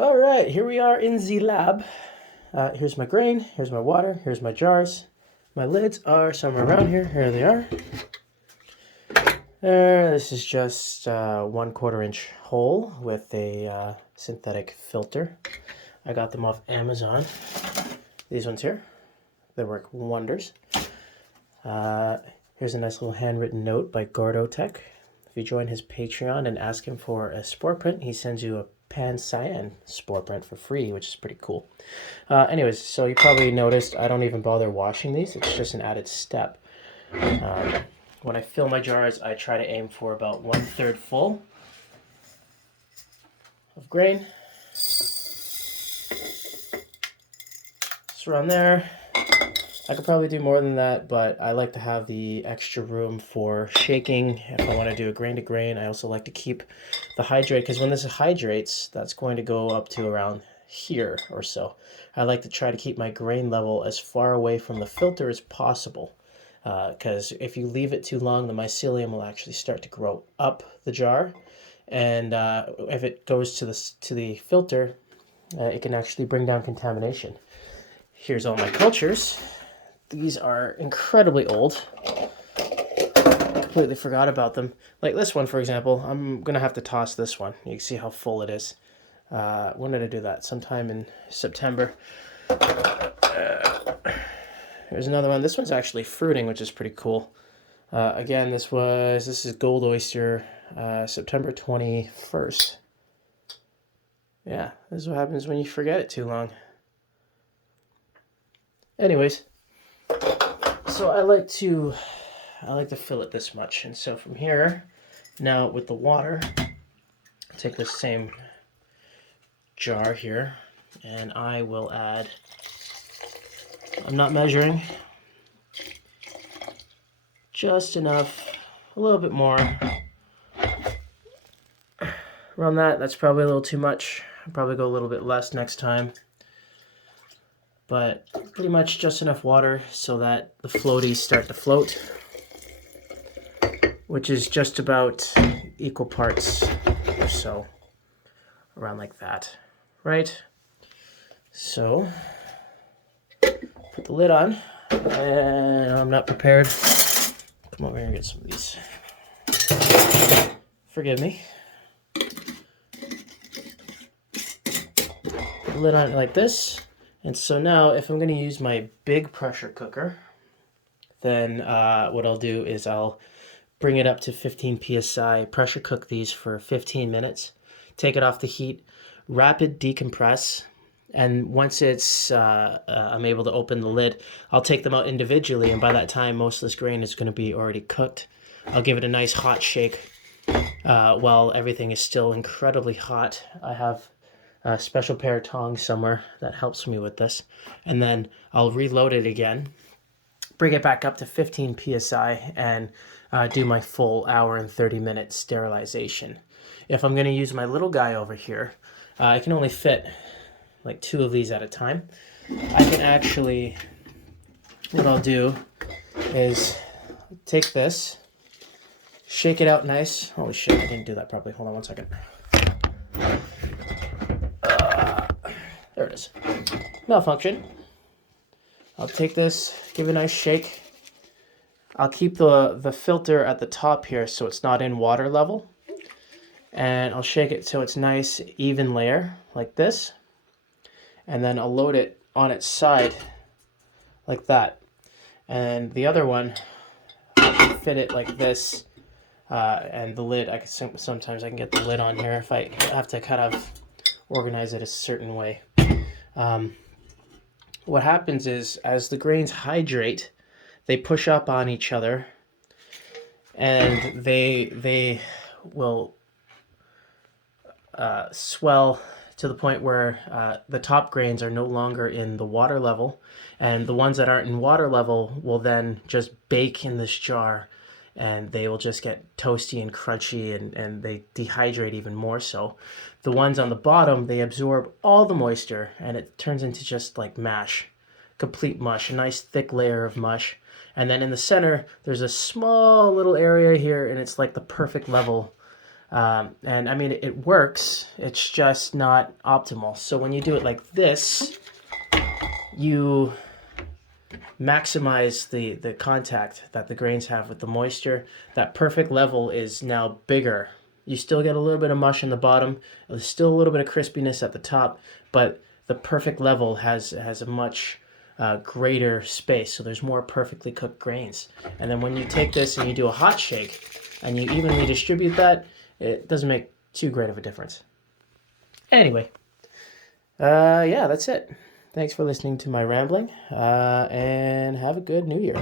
All right, here we are in the lab. Here's my grain, here's my water, here's my jars. My lids are somewhere around here. Here they are. This is just 1/4 inch hole with a synthetic filter. I got them off Amazon. These ones here, they work wonders. Here's a nice little handwritten note by Gordo Tech. If you join his Patreon and ask him for a spore print, he sends you a pan cyan spore print for free, which is pretty cool. Anyways, so you probably noticed I don't even bother washing these. It's just an added step. When I fill my jars, I try to aim for about 1/3 full of grain. Just around there. I could probably do more than that, but I like to have the extra room for shaking. If I want to do a grain to grain, I also like to keep the hydrate, because when this hydrates, that's going to go up to around here or so. I like to try to keep my grain level as far away from the filter as possible, because if you leave it too long, the mycelium will actually start to grow up the jar, and if it goes to the filter, it can actually bring down contamination. Here's all my cultures. These are incredibly old. Completely forgot about them. Like this one, for example, I'm going to have to toss this one. You can see how full it is. When did I do that? Sometime in September. Here's another one. This one's actually fruiting, which is pretty cool. Again, this is Gold Oyster, September 21st. Yeah, this is what happens when you forget it too long. Anyways, so I like to fill it this much, and so from here, now with the water, take this same jar here, and I will add. I'm not measuring. Just enough, a little bit more. Around that, that's probably a little too much. I'll probably go a little bit less next time. But pretty much just enough water so that the floaties start to float, which is just about equal parts or so, around like that, right? So, put the lid on, and I'm not prepared. Come over here and get some of these. Forgive me. Put the lid on it like this. And so now, if I'm going to use my big pressure cooker, then what I'll do is I'll bring it up to 15 psi, pressure cook these for 15 minutes, take it off the heat, rapid decompress, and once I'm able to open the lid, I'll take them out individually, and by that time, most of this grain is going to be already cooked. I'll give it a nice hot shake while everything is still incredibly hot. I have a special pair of tongs somewhere that helps me with this, and then I'll reload it again, bring it back up to 15 psi, and do my full hour and 30-minute sterilization. If I'm going to use my little guy over here, I can only fit like 2 of these at a time. I can actually, what I'll do is take this, shake it out nice. Holy shit, I didn't do that properly. Hold on one second. There it is. Malfunction. I'll take this, give it a nice shake. I'll keep the filter at the top here so it's not in water level. And I'll shake it so it's nice, even layer, like this. And then I'll load it on its side, like that. And the other one, I can fit it like this. And the lid, sometimes I can get the lid on here if I have to kind of organize it a certain way. What happens is, as the grains hydrate, they push up on each other, and they will swell to the point where the top grains are no longer in the water level, and the ones that aren't in water level will then just bake in this jar, and they will just get toasty and crunchy, and they dehydrate even more so. The ones on the bottom, they absorb all the moisture, and it turns into just like mash, complete mush, a nice thick layer of mush. And then in the center, there's a small little area here, and it's like the perfect level And I mean, it works, it's just not optimal. So when you do it like this, you maximize the contact that the grains have with the moisture. That perfect level is now bigger. You still get a little bit of mush in the bottom. There's still a little bit of crispiness at the top, but the perfect level has a much greater space. So there's more perfectly cooked grains. And then when you take this and you do a hot shake and you evenly distribute that, it doesn't make too great of a difference. Anyway, yeah, that's it. Thanks for listening to my rambling, and have a good New Year.